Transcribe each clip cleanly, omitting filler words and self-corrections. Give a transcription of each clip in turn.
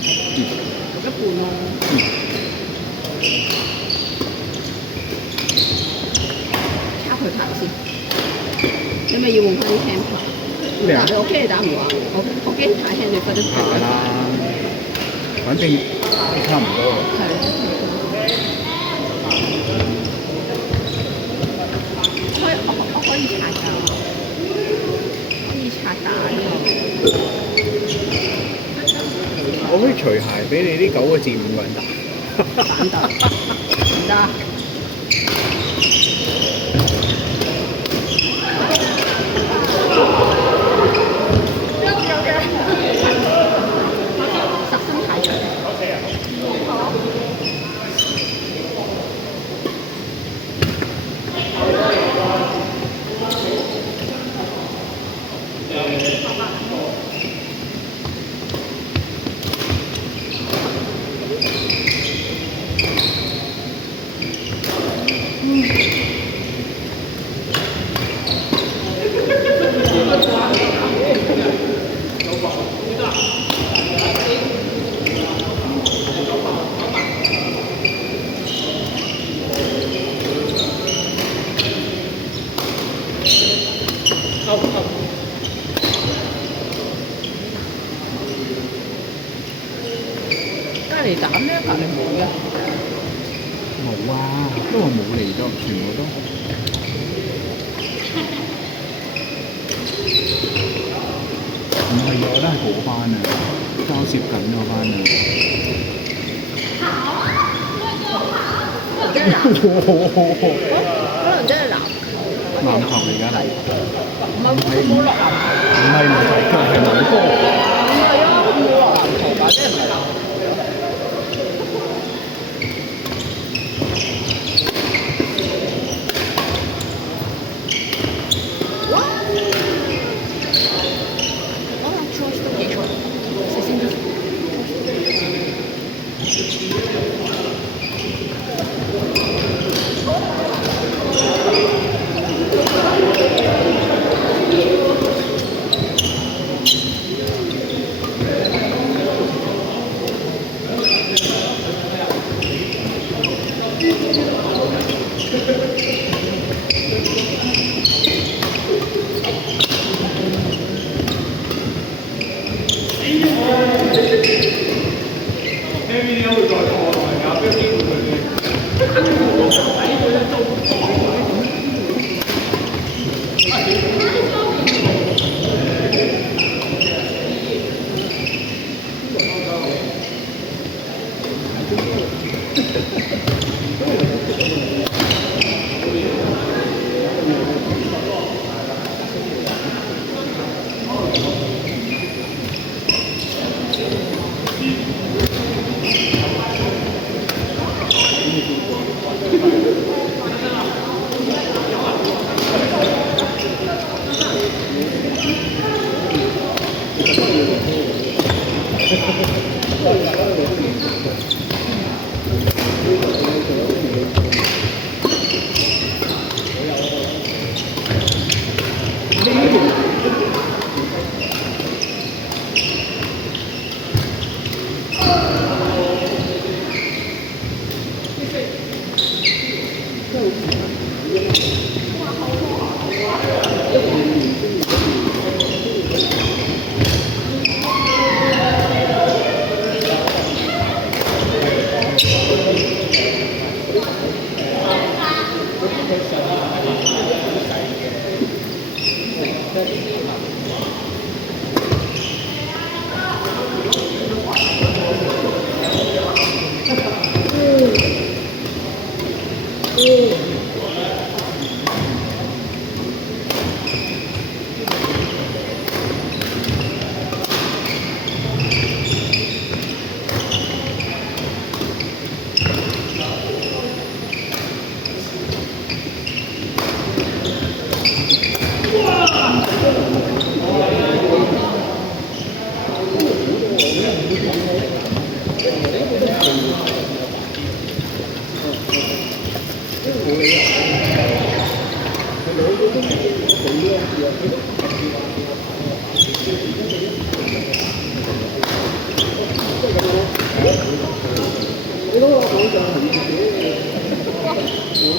一半咯。卡佢牌先，你咪要換翻啲輕牌。咩啊？我驚你打唔話，我驚太輕，你快啲下啦，反正差唔多。係。我可以拆㗎，可以拆打㗎。我可以除鞋俾你啲9個字5個人打。反對，唔得。實心太長。隔離打咩？隔離冇嘅。冇啊，都話冇嚟咗，全部都。唔係啊，我都係嗰班啊，交接緊嗰班啊。可能真係籃球嚟㗎，唔係冇落籃球。唔係唔係，佢係冇波。唔係啊，冇落籃球㗎，即係唔係籃球。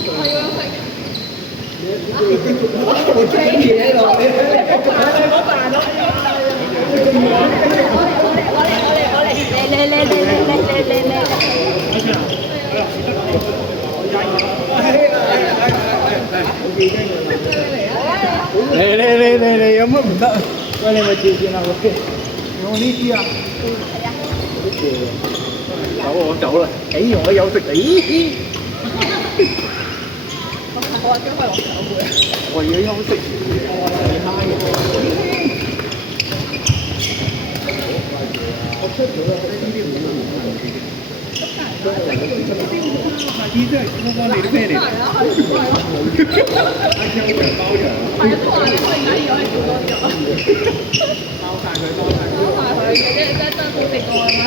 我要休息。我追住你落嚟，我扮咯。你有乜唔得？喂，你咪照轉啊！我呢啲啊，走啦！哎，我有食咦？我話將佢落手會。我要休息。我出咗啦，呢啲唔下次真係幫幫你啲咩嚟？係啊，係啊，都話你可以嗌嘢可以叫多啲咯。包晒佢，即係冇食過啊嘛。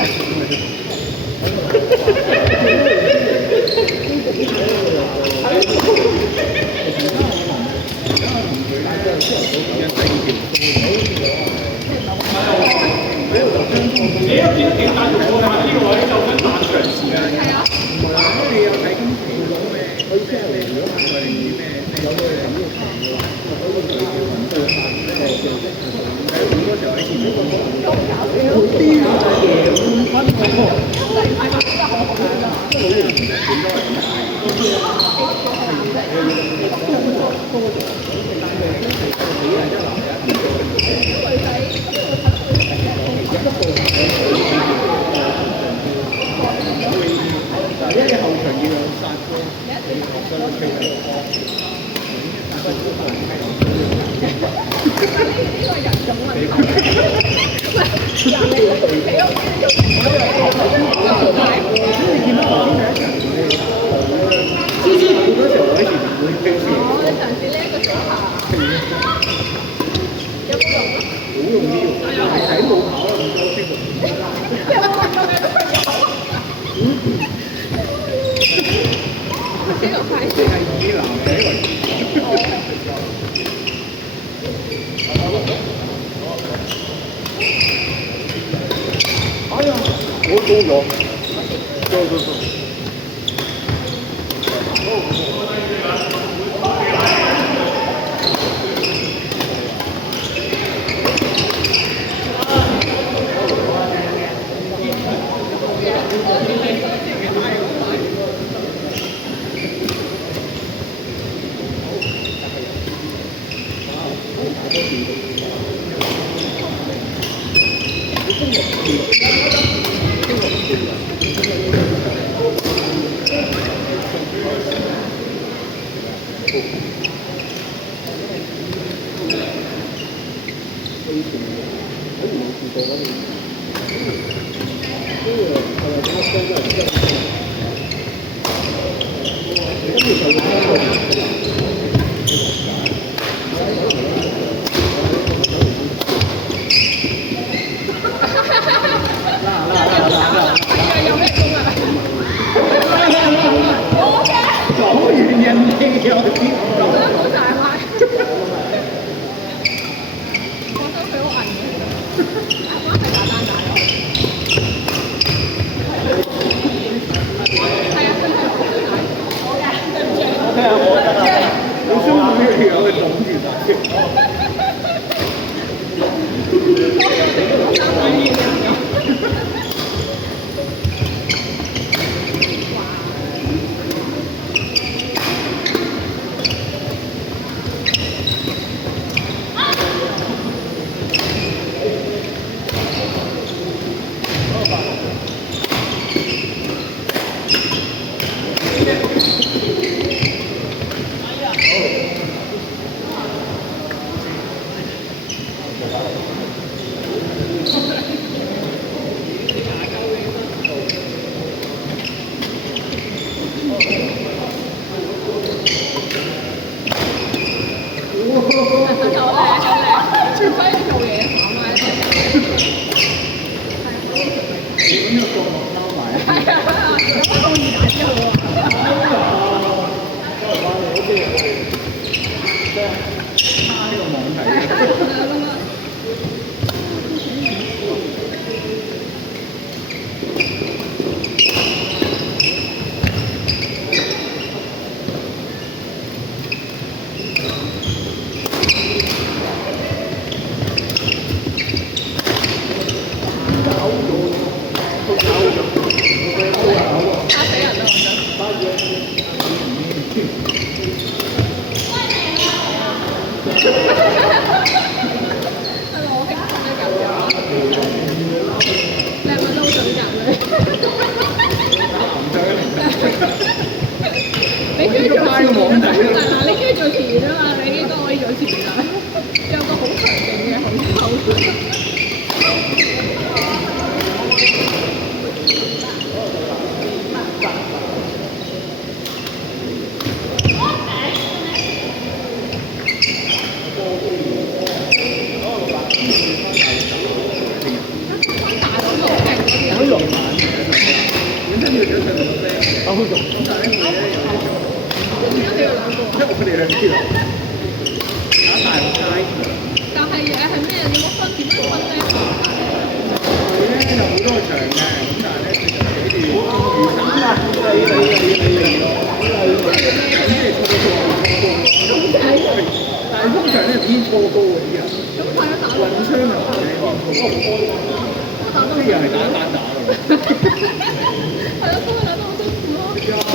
嚇死人啦！我覺得。係咪我興奮得緊㗎？你係咪都好想入咧？你中意做詞語嗱，你中意做詞語啊嘛？你應該可以做詞語啦。有個好強勁嘅口口。佢哋兩邊打大學街，但係係咩？你冇分點樣分咧？佢咧就好多場嘅，咁但係咧佢就寫住中雨傘啊，但係通常咧偏初高嗰啲人，咁係啊，打運槍又係即係又係打單打㗎。係咯，都係打得好辛苦咯。係啊，好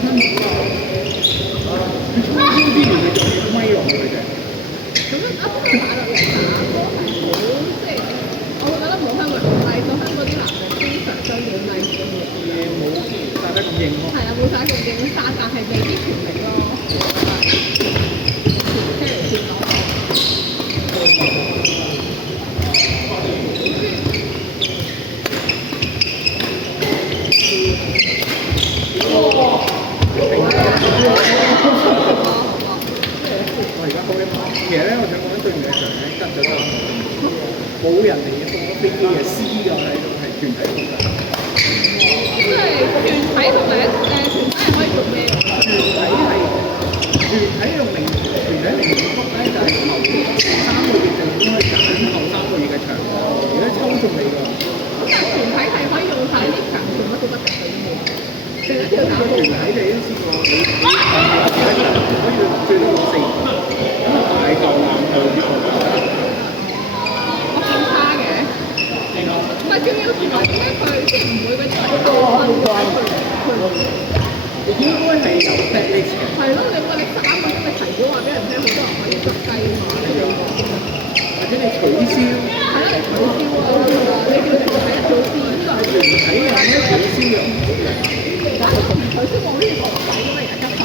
辛苦啊！超之餘你仲要咪落去嘅。咁樣打落嚟打波係好，即係我會覺得冇香港人低，到香港啲男嘅經常需要低啲嘅。冇殺得咁硬咯。係啊，冇晒咁勁殺，但係未必全力咯。聽嚟聽落。我而家講緊，其實咧，我想講緊對面嘅場咧，吉咗冇人嚟嘅，送咗飛機嘅 C 㗎喺度，係團體同㗎。即係團體同埋團體係可以做咩？團體用零福咧，就係頭3個月就已經可以揀後3個月嘅場，而家抽中你㗎。但係團體係可以用晒啲場，全部都不敵佢嘅。成一條打團體你都試過，你可以最多4，咁啊大嚿硬度啲喎。我咁差嘅，唔係仲要同埋點解佢即係唔會嗰啲人過分嘅？應該係有 set list 嘅。係咯，你話你3個鐘你提早話俾人聽，好多人可以執雞啊嘛，你要或者你取消，係咯，你取消啊，你叫團體一早知呢個係團體人咧取消又唔足嘅。但係都唔取消，我呢個唔使㗎嘛，而家急